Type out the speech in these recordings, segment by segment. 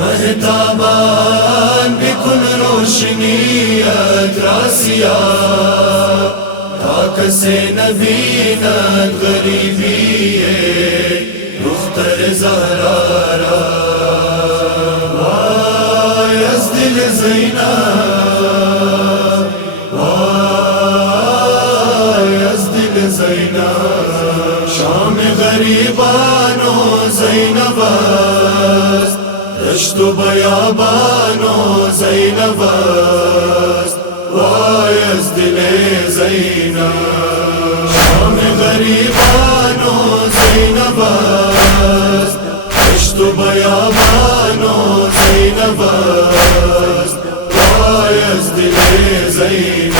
مہتابان بکن روشنیت راسیا تاک سے نبینت غریبی دختر زہرا را وای از دل زینب وای از دل زینب شام غریبانو زینب است دشت و بیابانو زینب است وای از دل زینب شام غریبانو زینب است دشت و بیابانو زینب است وای از دل زینب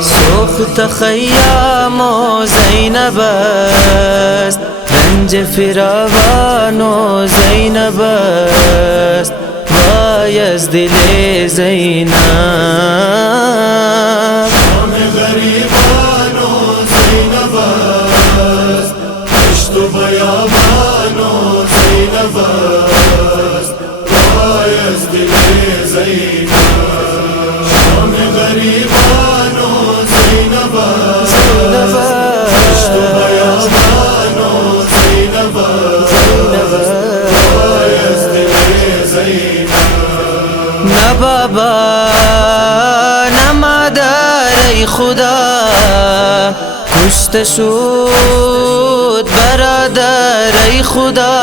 سوخت خیام و زینب است رنج فراوان و زینب است وای از دل زینب شام غریبان و زینب است دشت و بیابان و زینب است وای از دل زینب شام غریبان و زینب است دشت و بیابان و زینب است وای از دل زینب نہ بابا نہ مادر ای خدا کشته شد برادر ای خدا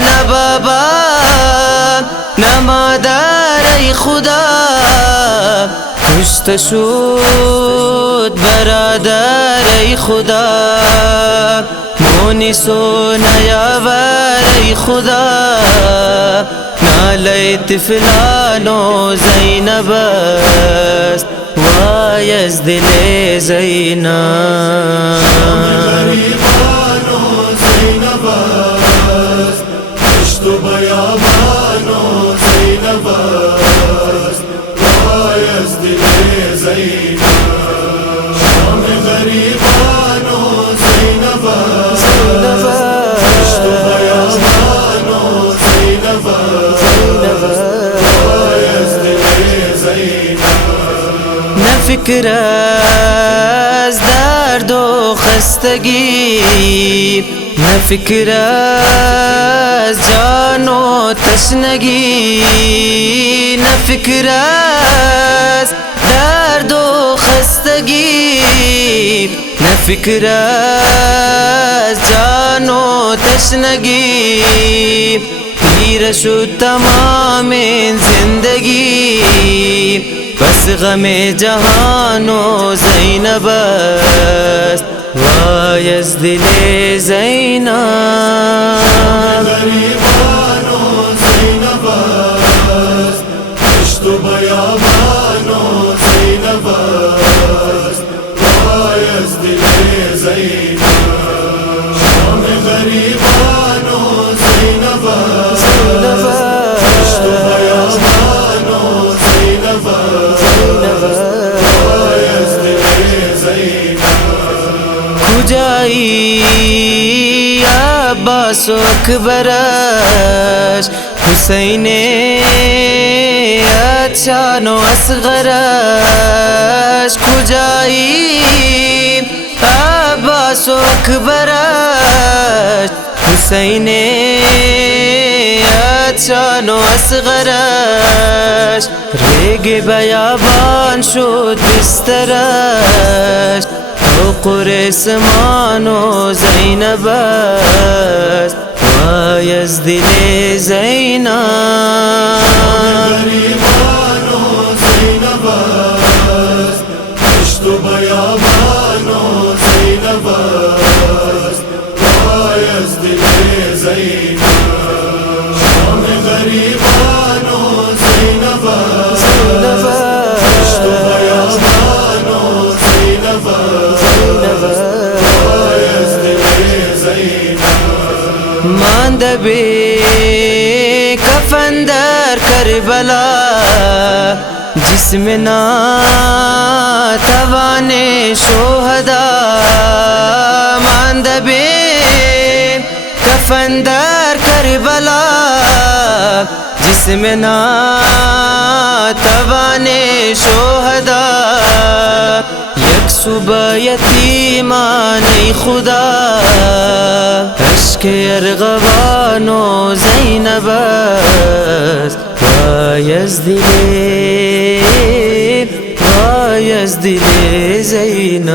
نہ بابا نہ مادر ای خدا کشته شد برادر ای خدا مونس و نیاور ای خدا ناله طفلان و زینب است وای از دل زینب غریبان و زینب است دشت و بیابان و زینب است وای از دل زینب شام غریبان و زینب است دشت و بیابان و زینب است وای از دل زینب نه فکر از درد و خستگی نه فکر از جان و تشنگی نه فکر از درد و خستگی نه فکر از جان و تشنگی پیر شد تمام زندگی بس غم جہان و زینب است وای از دل زینب غریبان و زینب است دشت و بیابان و زینب است وای از دل زینب شام غریبان و زینب است دشت و بیابان و زینب است وای از دل زینب کجایی عباس و اکبرش حسین اچان و اصغرش کجایی عباس و اکبرش حسین اچان و اصغرش ریگ بیابان شد بسترش فوق رسمان و زینب است وای از دل زینب غریبان و زینب است دشت و بیابان و زینب است وای از دل زینب شام غریبان و زینب است دشت و بیابان و زینب است وای از دل زینب ماند بی کفن در کربلا جسم ناتوان شهدا ماند بی کفن در کربلا جس میں ناتوان شہدا یک صبح یتیمان ای خدا اشک ارغوان و زینب است وای از دل زینب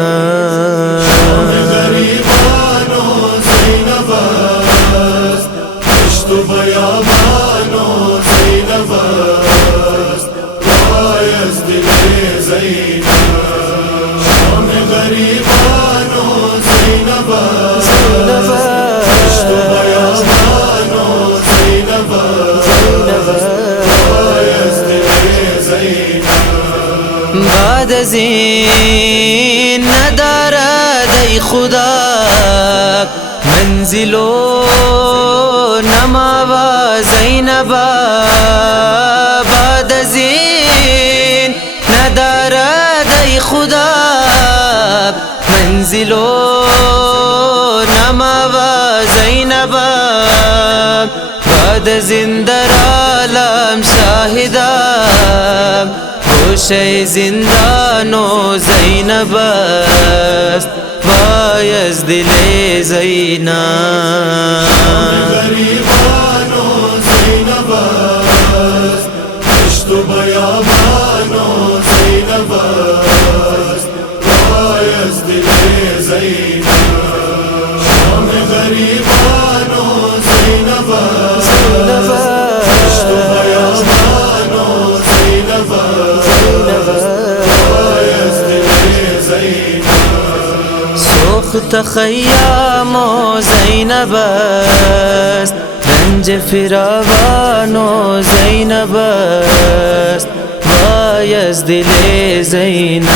غریبان و زینب است دشت و بیابان و زینب است وای از دل زینب شام غریبان و زینب است دشت و بیابان و زینب است وای از دل زینب بعد از این ندارد ای خدا منزل و نماوا زینب بعد از این ندارد ای خدا منزل و نماوا زینب بعد از این در عالم شاهدم گوشه زندان و زینب است وای از دل زینب غریبان و زینب است دشت و بیابان و زینب است وای از دل زینب شام غریبان و زینب است دشت و بیابان و زینب است وای از دل زینب سوخت خیام و زینب است رنج فراوان و زینب است وای از دل زینب